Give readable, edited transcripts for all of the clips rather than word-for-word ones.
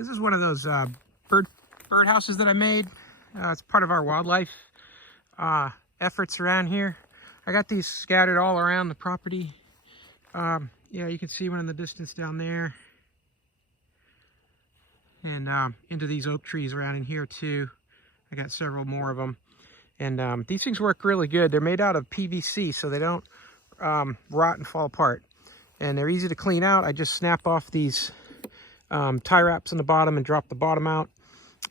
This is one of those birdhouses that I made. It's part of our wildlife efforts around here. I got these scattered all around the property. Yeah, you can see one in the distance down there. And into these oak trees around in here too. I got several more of them. And these things work really good. They're made out of PVC, so they don't rot and fall apart. And they're easy to clean out. I just snap off these tie wraps on the bottom and drop the bottom out.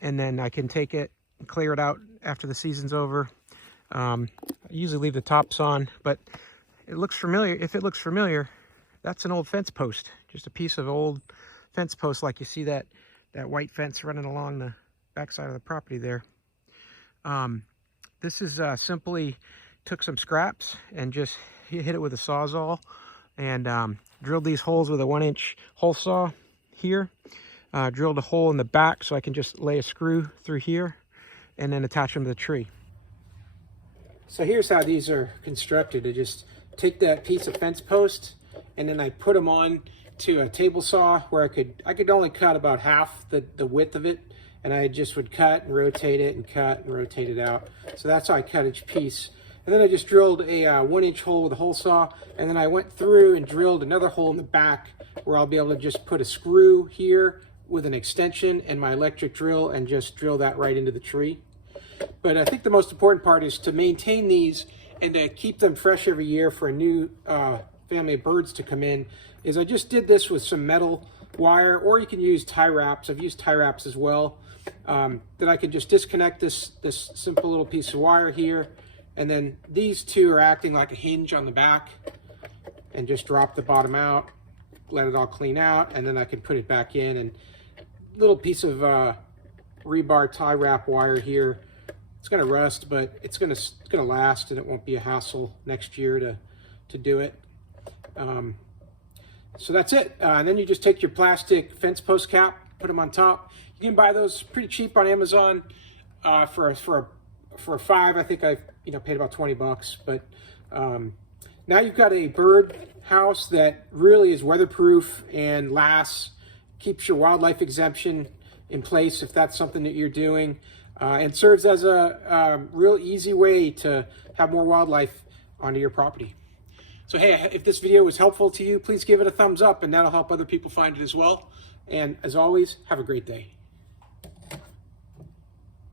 And then I can take it and clear it out after the season's over. I usually leave the tops on, but it looks familiar. If it looks familiar, that's an old fence post. Just a piece of old fence post, like you see that white fence running along the backside of the property there. This is simply took some scraps and just hit it with a Sawzall and drilled these holes with a 1-inch hole saw here. Drilled a hole in the back so I can just lay a screw through here and then attach them to the tree. So here's how these are constructed. I just take that piece of fence post and then I put them on to a table saw where I could only cut about half the width of it, and I just would cut and rotate it and cut and rotate it out. So that's how I cut each piece. And then I just drilled a 1-inch hole with a hole saw, and then I went through and drilled another hole in the back where I'll be able to just put a screw here with an extension and my electric drill and just drill that right into the tree. But I think the most important part is to maintain these and to keep them fresh every year for a new family of birds to come in. Is I just did this with some metal wire, or you can use tie wraps. I've used tie wraps as well. That I could just disconnect this simple little piece of wire here, and then these two are acting like a hinge on the back, and just drop the bottom out, let it all clean out, and then I can put it back in. And little piece of rebar tie wrap wire here. It's going to rust, but it's going to last, and it won't be a hassle next year to do it. So that's it. And then you just take your plastic fence post cap, put them on top. You can buy those pretty cheap on Amazon for a 5. I think I paid about 20 bucks. But now you've got a bird house that really is weatherproof and lasts, keeps your wildlife exemption in place if that's something that you're doing. And serves as a real easy way to have more wildlife onto your property. So hey, if this video was helpful to you, please give it a thumbs up, and that'll help other people find it as well. And as always, have a great day.